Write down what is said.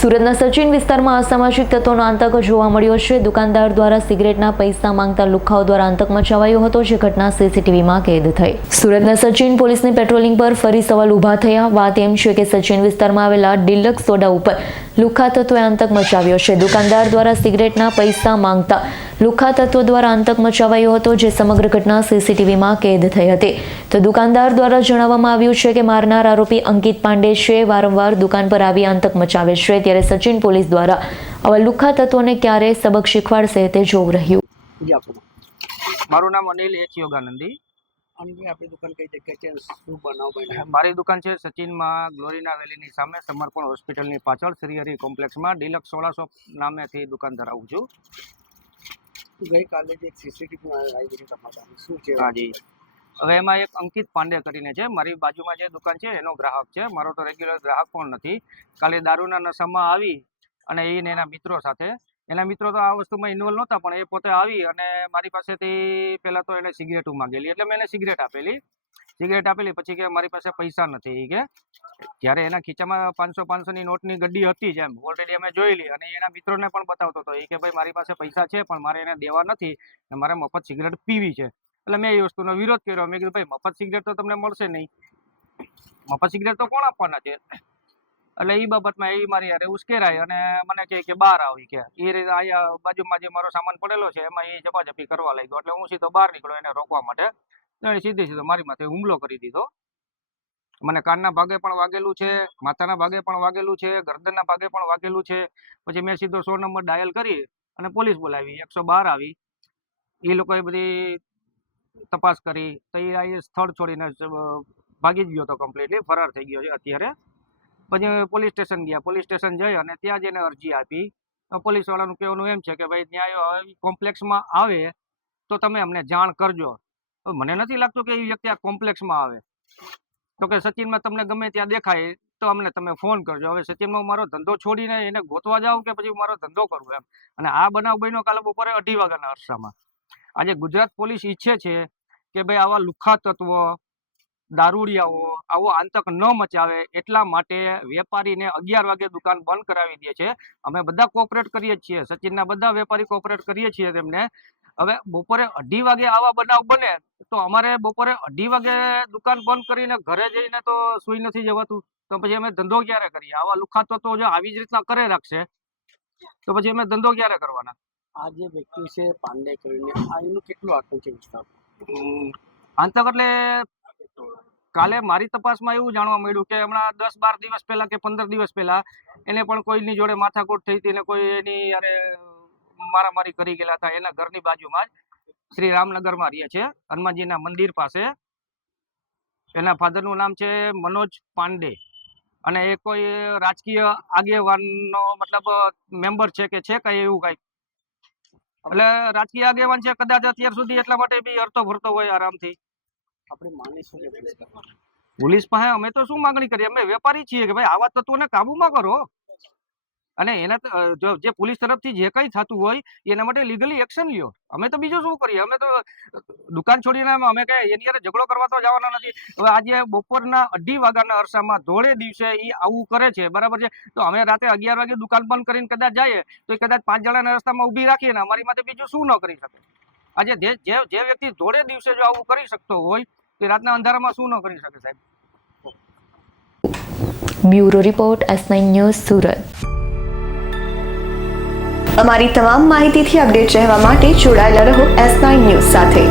સુરતના સચિન વિસ્તારમાં અસામાજિક તત્વોનો આતંક જોવા મળ્યો છે. દુકાનદાર દ્વારા સિગરેટના પૈસા માંગતા લુખાઓ દ્વારા આતંક મચાવાયો હતો. જે ઘટના સીસીટીવીમાં કેદ થઈ. સુરતના સચિન પોલીસની પેટ્રોલિંગ પર ફરી સવાલ ઊભા થયા. વાત એમ છે કે સચિન વિસ્તારમાં આવેલા ડિલક્સ સોડા ઉપર લુખા તત્વોએ આતંક મચાવ્યો છે. દુકાનદાર દ્વારા સિગરેટના પૈસા માંગતા લુખા તત્વો દ્વારા આતંક મચાવાયો હતો જે સમગ્ર ઘટના સીસીટીવીમાં કેદ થઈ હતી. તો દુકાનદાર દ્વારા જણાવવામાં આવ્યું છે કે મારનાર આરોપી અંકિત પાંડે છે વારંવાર દુકાન પર આવી આતંક મચાવે છે. ત્યારે સચિન પોલીસ દ્વારા આવા લુખા તત્વોને ક્યારે સબક શીખવાડશે તે જોવું રહ્યું. મારું નામ અનિલ એચ. યોગાનંદી. અને આપણી દુકાન કઈ જગ્યાએ છે? શું બનાવ બન્યો? મારી દુકાન છે સચિનમાં ગ્લોરીના વેલીની સામે સમર્પણ હોસ્પિટલની પાછળ શ્રી હરિ કોમ્પ્લેક્સમાં ડિલક્સ સોડા શોપ નામેથી દુકાન ધરાવું છું. ગઈકાલે જે સીસીટીવી આવી ગઈ તમારા શું છે? હાજી હવે એમાં એક અંકિત પાંડે કરીને છે. મારી બાજુમાં જે દુકાન છે એનો ગ્રાહક છે. મારો તો રેગ્યુલર ગ્રાહક પણ નથી. કાલે દારૂના નશામાં આવી અને એને એના મિત્રો સાથે એના મિત્રો તો આ વસ્તુમાં ઇન્વોલ્વ નહોતા, પણ એ પોતે આવી અને મારી પાસેથી પહેલાં તો એને સિગરેટ માંગેલી. એટલે મેં એને સિગરેટ આપેલી. સિગરેટ આપેલી, પછી કે મારી પાસે પૈસા નથી. એ કે, જ્યારે એના ખીચામાં પાંચસો, પાંચસોની નોટની ગड्डी હતી જેમ ઓલરેડી અમે જોયેલી અને એના મિત્રોને પણ બતાવતો હતો. એ કે, ભાઈ, મારી પાસે પૈસા છે, પણ મારે એને દેવા નથી અને મારે મફત સિગરેટ પીવી છે. એટલે મેં એ વસ્તુનો વિરોધ કર્યો. મેં કીધું, ભાઈ, મફત સિગરેટ તો તમને મળશે નહીં. મફત સિગરેટ તો કોણ આપવાના છે? એટલે એ બાબતમાં એ મારી યારે ઉશ્કેરાય અને મને કહે કે બહાર આવી કે. એ રીતે અહીંયા બાજુમાં જે મારો સામાન પડેલો છે, એમાં એ જપાજપી કરવા લાગ્યો. એટલે હું સીધો બહાર નીકળ્યો એને રોકવા માટે. એણે સીધે સીધો મારી માથે હુમલો કરી દીધો. મને કાનના ભાગે પણ વાગેલું છે, માથાના ભાગે પણ વાગેલું છે, ગરદનના ભાગે પણ વાગેલું છે. પછી મેં સીધો સો નંબર ડાયલ કરી અને પોલીસ બોલાવી, એકસો બાર આવી. એ લોકોએ બધી તપાસ કરી. તો એ સ્થળ છોડીને ભાગી ગયો હતો કમ્પ્લીટલી ફરાર થઈ ગયો છે અત્યારે. પછી પોલીસ સ્ટેશન ગયા. પોલીસ સ્ટેશન જઈ અને ત્યાં જઈને અરજી આપી. પોલીસ વાળાનું કહેવાનું એમ છે કે ભાઈ ત્યાં કોમ્પ્લેક્સમાં આવે તો તમે અમને જાણ કરજો. મને નથી લાગતું કે એ વ્યક્તિ આ કોમ્પ્લેક્સમાં આવે. તો કે સચિનમાં તમને ગમે ત્યાં દેખાય તો અમને તમે ફોન કરજો. હવે સચિનમાં મારો ધંધો છોડીને એને ગોતવા જાઉં કે પછી મારો ધંધો કરવું એમ. અને આ બનાવ બન્યો કાલે બપોરે અઢી વાગ્યાના અરસામાં. આજે ગુજરાત પોલીસ ઈચ્છે છે કે ભાઈ આવા લુખ્ખા તત્વો દારૂડિયાઓ આવો આતંક ન મચાવે એટલા માટે વેપારીને અગિયાર વાગે દુકાન બંધ કરાવી દે છે. અમે બધા કોઓપરેટ કરીએ છીએ. સચિનના બધા વેપારી કોઓપરેટ કરીએ છીએ તેમને. હવે બપોરે અઢી વાગે આવા બનાવ બને તો અમારે બપોરે અઢી વાગે દુકાન બંધ કરીને ઘરે જઈને તો સુઈ નથી જવાતું. તો પછી અમે ધંધો ક્યારે કરીએ? આવા લુખાતો તો જો આવી જ રીતના કરે રાખશે. તો પછી અમે ધંધો ક્યારે કરવાના? આ જે વ્યક્તિ છે પાંડે કરીને આ એનું કેટલું આતંક છે વિસ્તાર આતંક એટલે કાલે મારી તપાસમાં એવું જાણવા મળ્યું કે હમણાં દસ બાર દિવસ પહેલા કે પંદર દિવસ પહેલા એને પણ કોઈની જોડે માથાકૂટ થઈ હતી ને કોઈ એની અરે મારામારી કરી ગયેલા હતા એના ઘરની બાજુમાં જ. શ્રી રામનગરમાં રહે છે, હનુમાનજીના મંદિર પાસે. એના ફાધરનું નામ છે મનોજ પાંડે. અને એ કોઈ રાજકીય આગેવાનનો મતલબ મેમ્બર છે કે છે કઈ એવું કઈ? એટલે રાજકીય આગેવાન છે કદાચ અત્યાર સુધી એટલા માટે બી હરતો ભરતો હોય આરામથી. આપણે માનીશું કે પોલીસ પાસે? અમે તો શું માંગણી કરીએ? અમે વેપારી છીએ કે ભાઈ આવા તત્વોને કાબુમાં કરો. અને એના જે પોલીસ તરફથી જે કંઈ થતું હોય, એના માટે લીગલી એક્શન લ્યો. અમે તો બીજું શું કરીએ? અમે તો દુકાન છોડીને અમે- કઈ એની હારે ઝઘડો કરવા તો જવાના નથી. હવે આજે બપોરના અઢી વાગ્યાના અરસામાં ધોળે દિવસે એ આવું કરે છે, બરાબર છે? તો અમે રાતે અગિયાર વાગે દુકાન બંધ કરીને કદાચ જઈએ, તો એ કદાચ પાંચ જણાના રસ્તામાં ઊભી રાખીએ ને અમારી માટે બીજું શું ન કરી શકે? આજે જે જે વ્યક્તિ ધોળે દિવસે જો આવું કરી શકતો હોય તો રાતના અંધારામાં શું ન કરી શકે સાહેબ? Bureau report S nine news Surat. અમારી તમામ માહિતીથી અપડેટ રહેવા માટે જોડાયેલા રહો એસ નાઇન ન્યૂઝ સાથે.